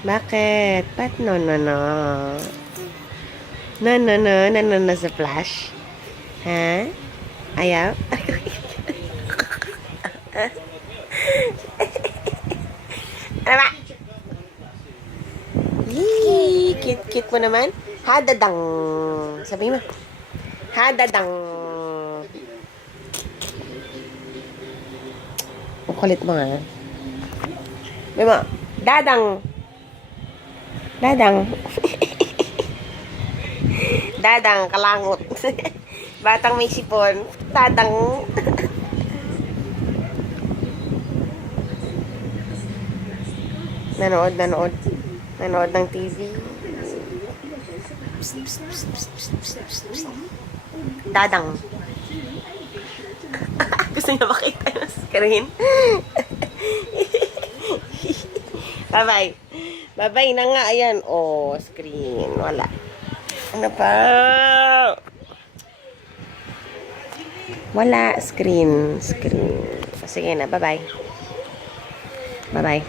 Bakit? Ba't no, no, no? No, no, no, no, no, no sa flash? Ha? Ayaw? Ano ba? Yee! Cute-cute mo naman. Hadadang. Sabi mo. Hadadang. Ang kulit mo nga. Sabi mo. Dadang. Dadang. Dadang, kalangot. Batang may sipon. Dadang. Nanood, nanood. Nanood ng TV. Psst, psst, psst, psst, psst, psst, psst, psst. Dadang. Gusto niya makita yung screen? Bye-bye. Bye-bye na nga. Ayan. Oh, screen. Wala. Ano pa? Wala. Screen. Screen. Sige na. Bye-bye. Bye-bye.